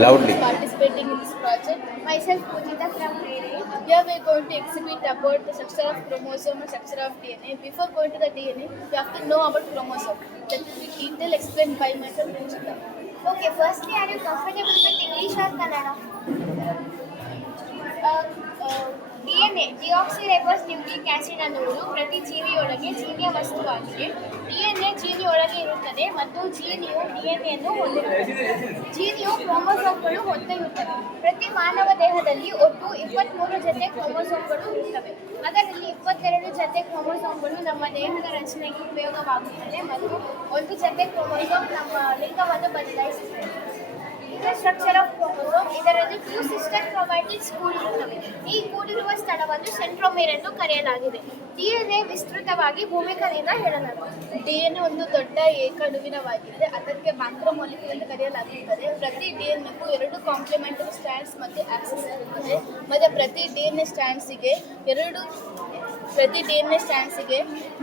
Loudly. participating in this project. Myself, Pujita from grade 8. Here we are going to exhibit about the structure of chromosome and structure of DNA. Before going to the DNA, you have to know about chromosome. That will be detail explained by myself, Pujita. Okay, firstly, are you comfortable with English or Kannada? DNA deoxyribose nucleic acid ಅನ್ನುವುದು ಪ್ರತಿ ಜೀವಿಯೊಳಗೆ ಜೀವಿಯ ವಸ್ತುವಾಗಿದೆ. DNA ಜೀವಿಯೊಳಗೆ ಇರುತ್ತದೆ ಮತ್ತು ಜೀನಿಯು ಡಿಎನ್ಎಯನ್ನು ಹೊಂದಿರುತ್ತದೆ. ಜೀನಿಯು ಕ್ರೋಮೋಸೋಮ್ಗಳು ಹೊಂದಿರುತ್ತವೆ. ಪ್ರತಿ ಮಾನವ ದೇಹದಲ್ಲಿ ಒಟ್ಟು 23 ಜೊತೆ ಕ್ರೋಮೋಸೋಮ್ಗಳು ಇರುತ್ತವೆ. ಅದರಲ್ಲಿ 22 ಜೊತೆ ಕ್ರೋಮೋಸೋಮ್ಗಳು ನಮ್ಮ ದೇಹದ ರಚನೆಗೆ ಉಪಯೋಗವಾಗುತ್ತದೆ ಮತ್ತು ಒಂದು ಜೊತೆ ಕ್ರೋಮೋಸೋಮ್ ನಮ್ಮ ಲಿಂಗವನ್ನು ಬದಲಾಯಿಸುತ್ತದೆ. ಇದು ಸ್ಟ್ರಕ್ಚರ್ ಆಫ್ ಕ್ರೋಮೋಸೋಮ್. ಇದರಲ್ಲಿ 2 ಸಿಸ್ಟರ್ ಕ್ರೊಮ್ಯಾಟಿಡ್ಸ್ ಕೂಡಿರುತ್ತವೆ. ಈ ಕೂಡಿರುವ ಸ್ಥಳವನ್ನು ಸೆಂಟ್ರೋಮೇರ್ ಎಂದು ಕರೆಯಲಾಗಿದೆ. ಡಿಎನ್ಎ ವಿಸ್ತೃತವಾಗಿ ಭೂಮಿಕದಿಂದ ಹೇಳಲಾಗುತ್ತದೆ. ಡಿಎನ್ಎ ಒಂದು ದೊಡ್ಡ ಏಕಣುವಿನವಾಗಿದೆ. ಅದಕ್ಕೆ ಮ್ಯಾಕ್ರೋಮಾಲಿಕ್ಯೂಲ್ ಎಂದು ಕರೆಯಲಾಗುತ್ತದೆ. ಪ್ರತಿ ಡಿಎನ್ಎಗೂ 2 ಕಾಂಪ್ಲಿಮೆಂಟರಿ ಸ್ಟ್ರಾಂಡ್ಸ್ ಮತ್ತು ಆಕ್ಸಿಸ್ ಇರುತ್ತದೆ. ಮತ್ತು ಪ್ರತಿ ಡಿಎನ್ಎ ಸ್ಟ್ರಾಂಡ್ಸಿಗೆ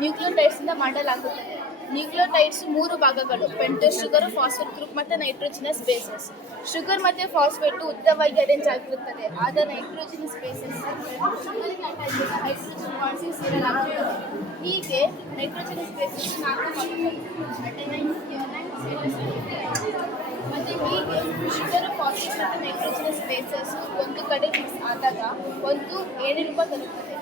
ನ್ಯೂಕ್ಲಿಯೋಟೈಡ್ಸ್ ಮಾಡಲಾಗುತ್ತದೆ. ನ್ಯೂಕ್ಲಿಯೋಟೈಡ್ಸ್ 3 ಭಾಗಗಳು: ಪೆಂಟೋಸ್ ಶುಗರ್, ಫಾಸ್ಫೇಟ್ ಗ್ರೂಪ್ ಮತ್ತು ನೈಟ್ರೋಜಿನಸ್ ಬೇಸಸ್. ಶುಗರ್ ಮತ್ತು ಫಾಸ್ಫೇಟ್ ಉದ್ದವಾಗಿ ಅರೇಂಜ್ ಆಗಿರುತ್ತದೆ. ಆದ ನೈಟ್ರೋಜಿನಸ್ ಬೇಸಸ್ ಶುಗರ್ಗೆ ಅಟ್ಯಾಚ್ ಹೈಡ್ರೋಜನ್ ಬಾಂಡ್ಸ್ ಸೇರಲಾಗುತ್ತದೆ. ಹೀಗೆ ನೈಟ್ರೋಜಿನಸ್ ಬೇಸಸ್ 4 ಭಾಗಗಳು: ಅಡೆನೈನ್, ಥಿಯೋನೈನ್, ಸೈಟೋಸಿನ್. ಮತ್ತು ಹೀಗೆ ಶುಗರ್, ಫಾಸ್ಫೇಟ್ ಮತ್ತು ನೈಟ್ರೋಜಿನಸ್ ಬೇಸಸ್ ಒಂದು ಕಡೆ ಮಿಕ್ಸ್ ಆದಾಗ ಒಂದು ಏಣಿ ರೂಪ ತರುತ್ತದೆ.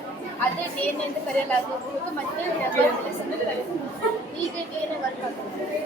ಅದೇ ಡಿಎನ್ಎ ಎಂದು ಕರೆಯಲಾಗಬಹುದು ಮತ್ತು ಡಬಲ್ ಎಂದು ಕರೆಯಲಾಗುತ್ತದೆ. ಹೀಗೆ ಡಿಎನ್ಎ ವರ್ಕ್ ಆಗುತ್ತದೆ.